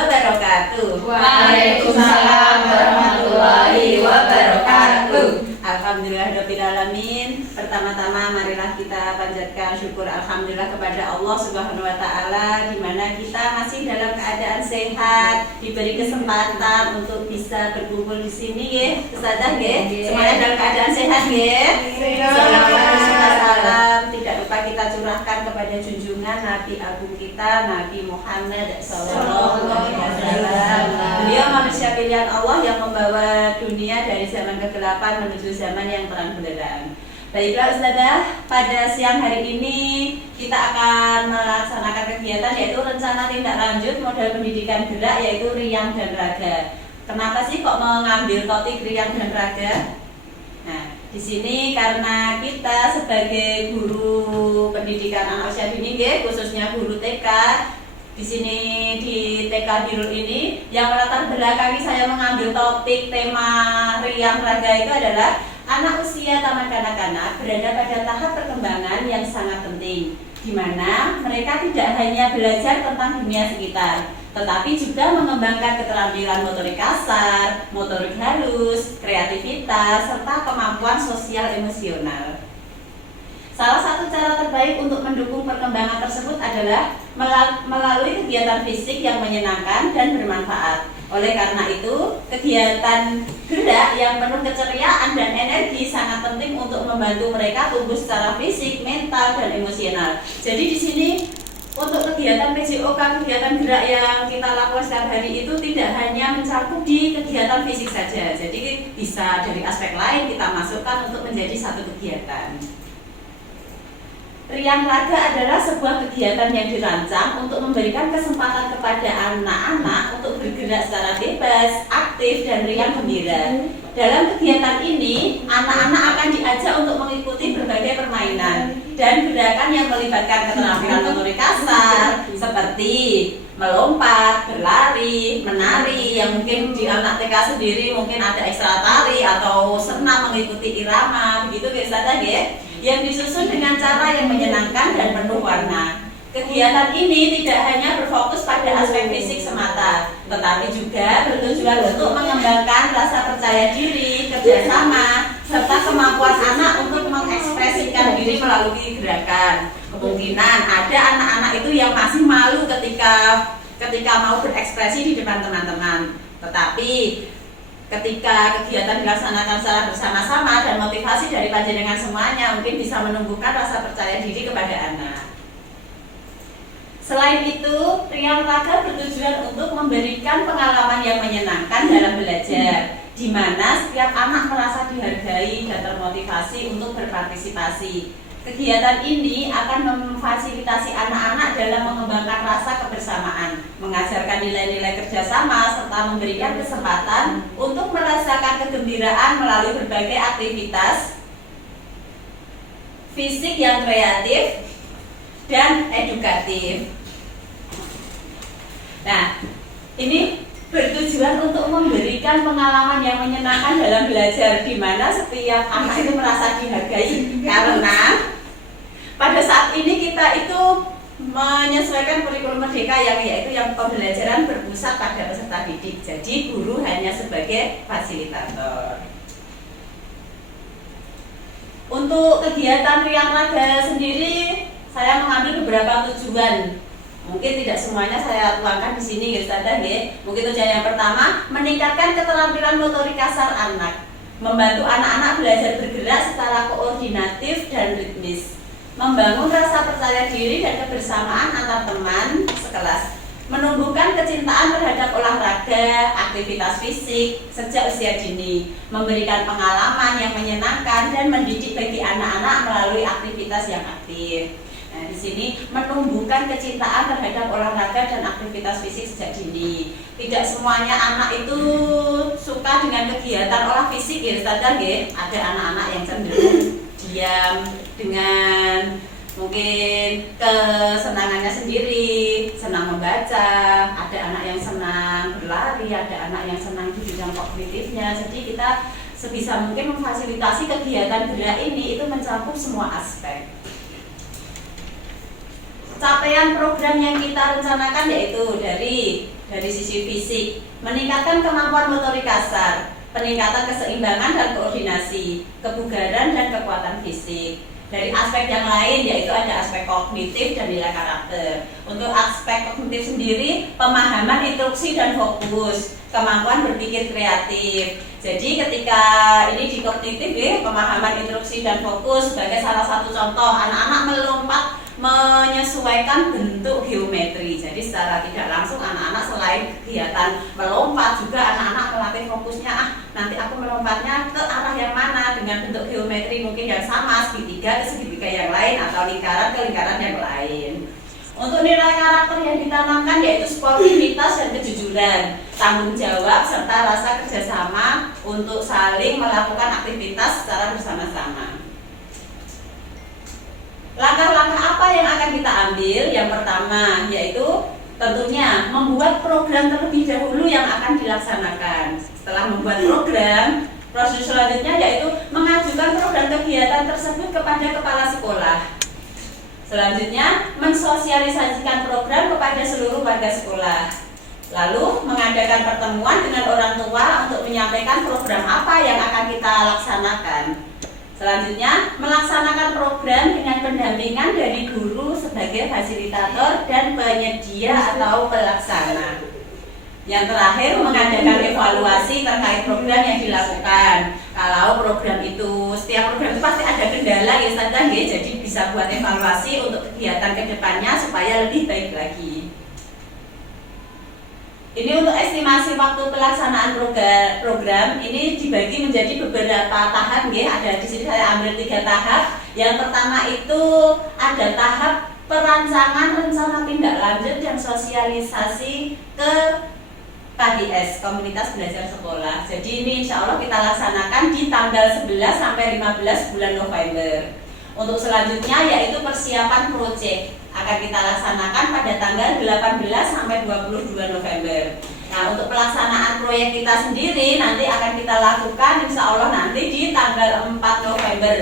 wabarakatuh. Waalaikumsalam warahmatullahi wabarakatuh. Alhamdulillahirabbil alamin. Pertama-tama marilah kita panjatkan syukur alhamdulillah kepada Allah Subhanahu wa taala, di mana kita masih dalam keadaan sehat, diberi kesempatan untuk bisa berkumpul di sini nggih. Ustazah nggih, semuanya dalam keadaan sehat nggih. Salam tidak lupa kita curahkan kepada junjungan Nabi agung kita Nabi Muhammad sallallahu alaihi wasallam. Beliau manusia pilihan Allah yang membawa dunia dari zaman kegelapan menuju zaman yang terang benderang. Baiklah Ustazah, pada siang hari ini kita akan melaksanakan kegiatan yaitu rencana tindak lanjut model pendidikan gerak yaitu riang dan raga. Kenapa sih kok mengambil topik riang dan raga? Nah, di sini karena kita sebagai guru pendidikan anak usia dini, khususnya guru TK, di sini di TK Birul ini yang melatar belakangi saya mengambil topik tema riang raga itu adalah anak usia taman kanak-kanak berada pada tahap perkembangan yang sangat penting, di mana mereka tidak hanya belajar tentang dunia sekitar, tetapi juga mengembangkan keterampilan motorik kasar, motorik halus, kreativitas, serta kemampuan sosial emosional. Salah satu cara terbaik untuk mendukung perkembangan tersebut adalah melalui kegiatan fisik yang menyenangkan dan bermanfaat. Oleh karena itu, kegiatan gerak yang penuh keceriaan dan energi sangat penting untuk membantu mereka tumbuh secara fisik, mental, dan emosional. Jadi di sini untuk kegiatan PJOK, kegiatan gerak yang kita lakukan setiap hari itu tidak hanya mencakup di kegiatan fisik saja. Jadi bisa dari aspek lain kita masukkan untuk menjadi satu kegiatan. Riang raga adalah sebuah kegiatan yang dirancang untuk memberikan kesempatan kepada anak-anak untuk bergerak secara bebas, aktif, dan riang gembira. Dalam kegiatan ini, anak-anak akan diajak untuk mengikuti berbagai permainan dan gerakan yang melibatkan keterampilan motorik kasar seperti melompat, berlari, menari, yang mungkin di anak TK sendiri mungkin ada ekstra tari atau senam mengikuti irama, begitu guys, yang disusun dengan cara yang menyenangkan dan penuh warna. Kegiatan ini tidak hanya berfokus pada aspek fisik semata, tetapi juga bertujuan untuk mengembangkan rasa percaya diri, kerjasama, serta kemampuan anak untuk mengekspresikan diri melalui gerakan. Kemungkinan ada anak-anak itu yang masih malu ketika mau berekspresi di depan teman-teman, tetapi ketika kegiatan dilaksanakan secara bersama-sama dan motivasi dari panjenengan semuanya mungkin bisa menumbuhkan rasa percaya diri kepada anak. Selain itu, riang raga bertujuan untuk memberikan pengalaman yang menyenangkan dalam belajar, di mana setiap anak merasa dihargai dan termotivasi untuk berpartisipasi. Kegiatan ini akan memfasilitasi anak-anak dalam mengembangkan rasa kebersamaan, mengajarkan nilai-nilai kerjasama, serta memberikan kesempatan untuk merasakan kegembiraan melalui berbagai aktivitas fisik yang kreatif dan edukatif. Nah, ini bertujuan untuk memberikan pengalaman yang menyenangkan dalam belajar, di mana setiap anak itu merasa dihargai, karena pada saat ini kita itu menyesuaikan kurikulum merdeka yaitu yang pembelajaran berpusat pada peserta didik. Jadi guru hanya sebagai fasilitator. Untuk kegiatan riang raga sendiri, saya mengambil beberapa tujuan. Mungkin tidak semuanya saya tuangkan di sini, Ustazah. Mungkin tujuan yang pertama, meningkatkan keterampilan motorik kasar anak, membantu anak-anak belajar bergerak secara koordinatif dan ritmis, membangun rasa percaya diri dan kebersamaan antar teman sekelas, menumbuhkan kecintaan terhadap olahraga, aktivitas fisik sejak usia dini, memberikan pengalaman yang menyenangkan dan mendidik bagi anak-anak melalui aktivitas yang aktif. Nah, di sini menumbuhkan kecintaan terhadap olahraga dan aktivitas fisik sejak dini. Tidak semuanya anak itu suka dengan kegiatan olah fisik, ya Ustazah. Ada anak-anak yang cenderung diam dengan mungkin kesenangannya sendiri, senang membaca. Ada anak yang senang berlari, ada anak yang senang di bidang kognitifnya. Jadi kita sebisa mungkin memfasilitasi kegiatan gerak ini itu mencakup semua aspek. Capaian program yang kita rencanakan yaitu dari dari sisi fisik, meningkatkan kemampuan motorik kasar, peningkatan keseimbangan dan koordinasi, kebugaran dan kekuatan fisik. Dari aspek yang lain yaitu ada aspek kognitif dan nilai karakter. Untuk aspek kognitif sendiri, pemahaman, instruksi dan fokus, kemampuan berpikir kreatif. Jadi ketika ini di kognitif ya, pemahaman, instruksi dan fokus sebagai salah satu contoh, anak-anak melompat menyesuaikan bentuk geometri. Jadi secara tidak langsung anak-anak selain kegiatan melompat juga anak-anak melatih fokusnya, nanti aku melompatnya ke arah yang mana dengan bentuk geometri mungkin yang sama, segitiga ke segitiga yang lain atau lingkaran ke lingkaran yang lain. Untuk nilai karakter yang ditanamkan yaitu sportivitas dan kejujuran, tanggung jawab serta rasa kerjasama untuk saling melakukan aktivitas secara bersama-sama. Langkah-langkah apa yang akan kita ambil? Yang pertama yaitu tentunya membuat program terlebih dahulu yang akan dilaksanakan. Setelah membuat program, proses selanjutnya yaitu mengajukan program kegiatan tersebut kepada kepala sekolah. Selanjutnya mensosialisasikan program kepada seluruh warga sekolah. Lalu mengadakan pertemuan dengan orang tua untuk menyampaikan program apa yang akan kita laksanakan. Selanjutnya, melaksanakan program dengan pendampingan dari guru sebagai fasilitator dan penyedia atau pelaksana. Yang terakhir, mengadakan evaluasi terkait program yang dilakukan. Kalau program itu, setiap program itu pasti ada kendala ya Ustazah, jadi bisa buat evaluasi untuk kegiatan kedepannya supaya lebih baik lagi. Ini untuk estimasi waktu pelaksanaan program ini dibagi menjadi beberapa tahap ya. Ada di sini saya ambil 3 tahap. Yang pertama itu ada tahap perancangan rencana tindak lanjut dan sosialisasi ke KBS, Komunitas Belajar Sekolah. Jadi ini insya Allah kita laksanakan di tanggal 11 sampai 15 bulan November. Untuk selanjutnya yaitu persiapan proyek akan kita laksanakan pada tanggal 18 sampai 22 November. Nah, untuk pelaksanaan proyek kita sendiri nanti akan kita lakukan insya Allah nanti di tanggal 4 November.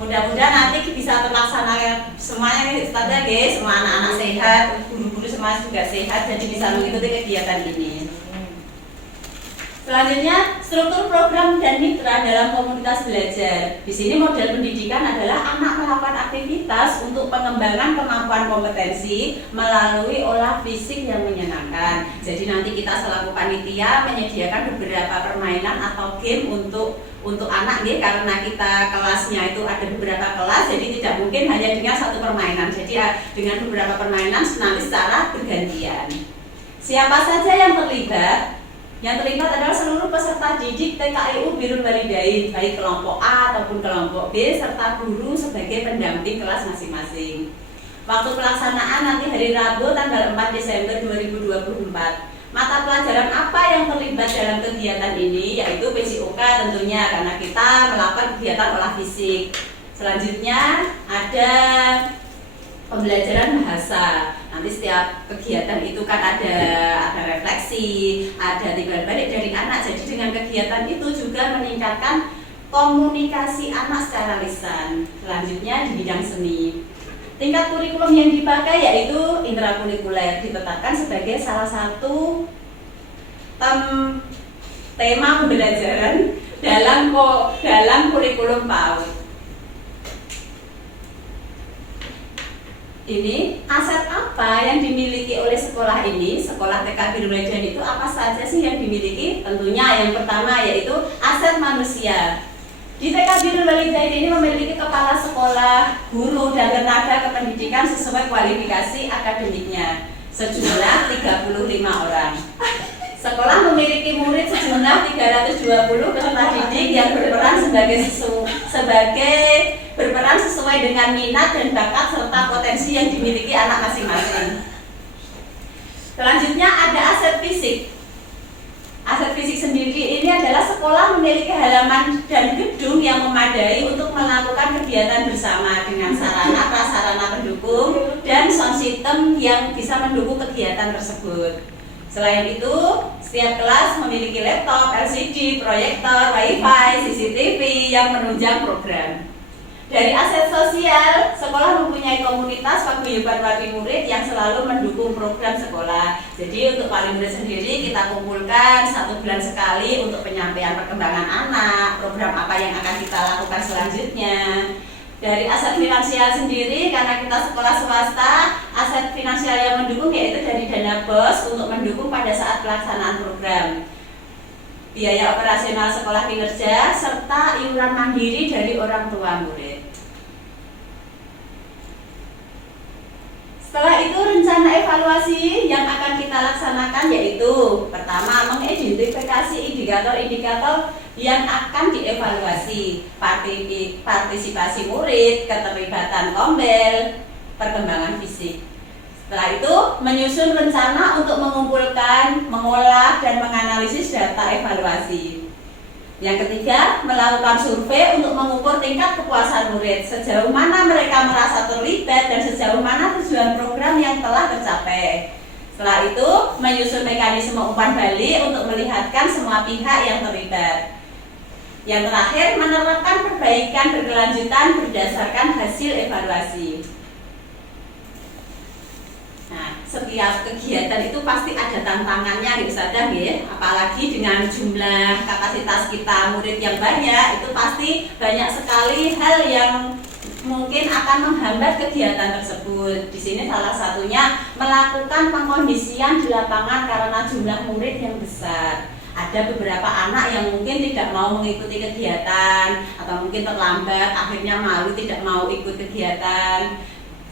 Mudah-mudahan nanti bisa terlaksana semuanya nih Ustazah, semua anak-anak sehat, guru-guru semua juga sehat, jadi bisa mengikuti kegiatan ini. Selanjutnya, struktur program dan mitra dalam komunitas belajar. Di sini model pendidikan adalah anak melakukan aktivitas untuk pengembangan kemampuan kompetensi melalui olah fisik yang menyenangkan. Jadi nanti kita selaku panitia menyediakan beberapa permainan atau game untuk anak karena kita kelasnya itu ada beberapa kelas, jadi tidak mungkin hanya dengan satu permainan. Jadi dengan beberapa permainan nanti secara bergantian. Siapa saja yang terlibat? Yang terlibat adalah seluruh peserta didik TKIU Birrul Walidain, baik kelompok A ataupun kelompok B, serta guru sebagai pendamping kelas masing-masing. Waktu pelaksanaan nanti hari Rabu tanggal 4 Desember 2024. Mata pelajaran apa yang terlibat dalam kegiatan ini? Yaitu PJOK tentunya, karena kita melakukan kegiatan olah fisik. Selanjutnya ada pembelajaran bahasa. Nanti setiap kegiatan itu kan ada refleksi, ada timbal balik dari anak. Jadi dengan kegiatan itu juga meningkatkan komunikasi anak secara lisan. Selanjutnya di bidang seni. Tingkat kurikulum yang dipakai yaitu intrakurikuler, ditetapkan sebagai salah satu tema pembelajaran dalam kurikulum PAUD. Ini aset apa yang dimiliki oleh sekolah ini? Sekolah TK Birrul Walidain itu apa saja sih yang dimiliki? Tentunya yang pertama yaitu aset manusia. Di TK Birrul Walidain ini memiliki kepala sekolah, guru, dan tenaga kependidikan sesuai kualifikasi akademiknya sejumlah 35 orang. Sekolah memiliki murid sejumlah 320 peserta didik yang berperan sesuai dengan minat dan bakat serta potensi yang dimiliki anak masing-masing. Selanjutnya ada aset fisik. Aset fisik sendiri ini adalah sekolah memiliki halaman dan gedung yang memadai untuk melakukan kegiatan bersama dengan sarana prasarana pendukung dan sound system yang bisa mendukung kegiatan tersebut. Selain itu, setiap kelas memiliki laptop, LCD, proyektor, WiFi, CCTV yang menunjang program. Dari aset sosial, sekolah mempunyai komunitas paguyuban wali murid yang selalu mendukung program sekolah. Jadi untuk wali murid sendiri kita kumpulkan 1 bulan sekali untuk penyampaian perkembangan anak, program apa yang akan kita lakukan selanjutnya. Dari aset finansial sendiri, karena kita sekolah swasta, aset finansial yang mendukung yaitu dari dana BOS untuk mendukung pada saat pelaksanaan program, biaya operasional sekolah kinerja, serta iuran mandiri dari orang tua murid. Setelah itu rencana evaluasi yang akan kita laksanakan yaitu pertama, mengidentifikasi indikator-indikator yang akan dievaluasi, partisipasi murid, keterlibatan kombel, perkembangan fisik. Setelah itu menyusun rencana untuk mengumpulkan, mengolah, dan menganalisis data evaluasi. Yang ketiga, melakukan survei untuk mengukur tingkat kepuasan murid, sejauh mana mereka merasa terlibat dan sejauh mana tujuan program yang telah tercapai. Setelah itu, menyusun mekanisme umpan balik untuk melihatkan semua pihak yang terlibat. Yang terakhir, menerapkan perbaikan berkelanjutan berdasarkan hasil evaluasi. Nah, setiap kegiatan itu pasti ada tantangannya, Ustazah, ya. Apalagi dengan jumlah kapasitas kita murid yang banyak, itu pasti banyak sekali hal yang mungkin akan menghambat kegiatan tersebut. Di sini salah satunya melakukan pengkondisian di lapangan karena jumlah murid yang besar. Ada beberapa anak yang mungkin tidak mau mengikuti kegiatan atau mungkin terlambat, akhirnya malu tidak mau ikut kegiatan.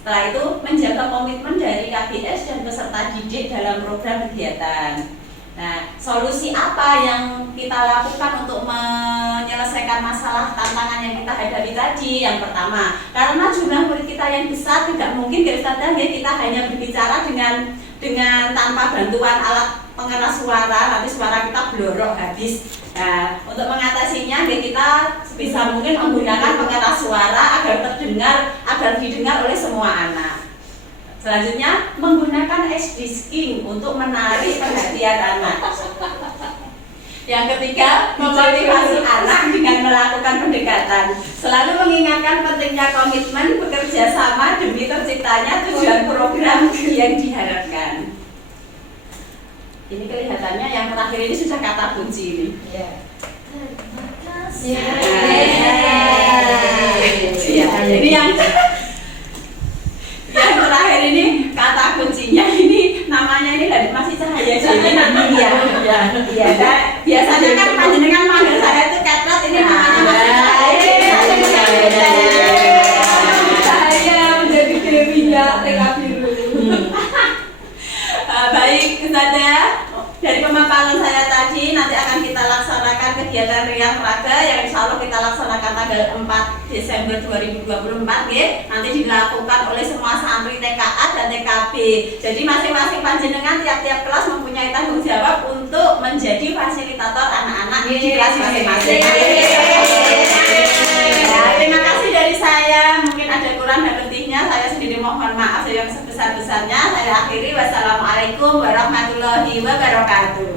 Setelah itu menjaga komitmen dari KBS dan peserta didik dalam program kegiatan. Nah, solusi apa yang kita lakukan untuk menyelesaikan masalah tantangan yang kita hadapi tadi? Yang pertama, karena jumlah murid kita yang besar, tidak mungkin kita hanya berbicara dengan tanpa bantuan alat pengeras suara, nanti suara kita blorok habis. Nah, untuk mengatasinya kita sebisa mungkin menggunakan pengeras suara agar didengar oleh semua anak. Selanjutnya, menggunakan SD-Sking untuk menarik perhatian anak. Yang ketiga, memotivasi anak dengan melakukan pendekatan. Selalu mengingatkan pentingnya komitmen bekerja sama demi terciptanya tujuan program yang diharapkan. Ini kelihatannya yang terakhir ini sudah kata kunci ini. Jadi yang terakhir ini kata kuncinya ini namanya ini dari masih Cahaya Dewi. Iya. Biasanya kan panjenengan manggil saya itu Ketrat, ini namanya masih Cahaya menjadi Dewinya TK Biru. Baik, Ustazah, dari pemaparan saya tadi nanti akan kita laksanakan kegiatan Riang Raga yang insya Allah kita laksanakan tanggal 4 Desember 2024 ya. Nanti dilakukan oleh semua santri TKA dan TKB. Jadi masing-masing panjenengan tiap-tiap kelas mempunyai tanggung jawab untuk menjadi fasilitator anak-anak di kelas masing-masing. Terima kasih dari saya, mungkin ada kurang dan lebihnya saya sendiri mohon maaf yang sebesar-besarnya. Saya akhiri, wassalamualaikum warahmatullahi wabarakatuh.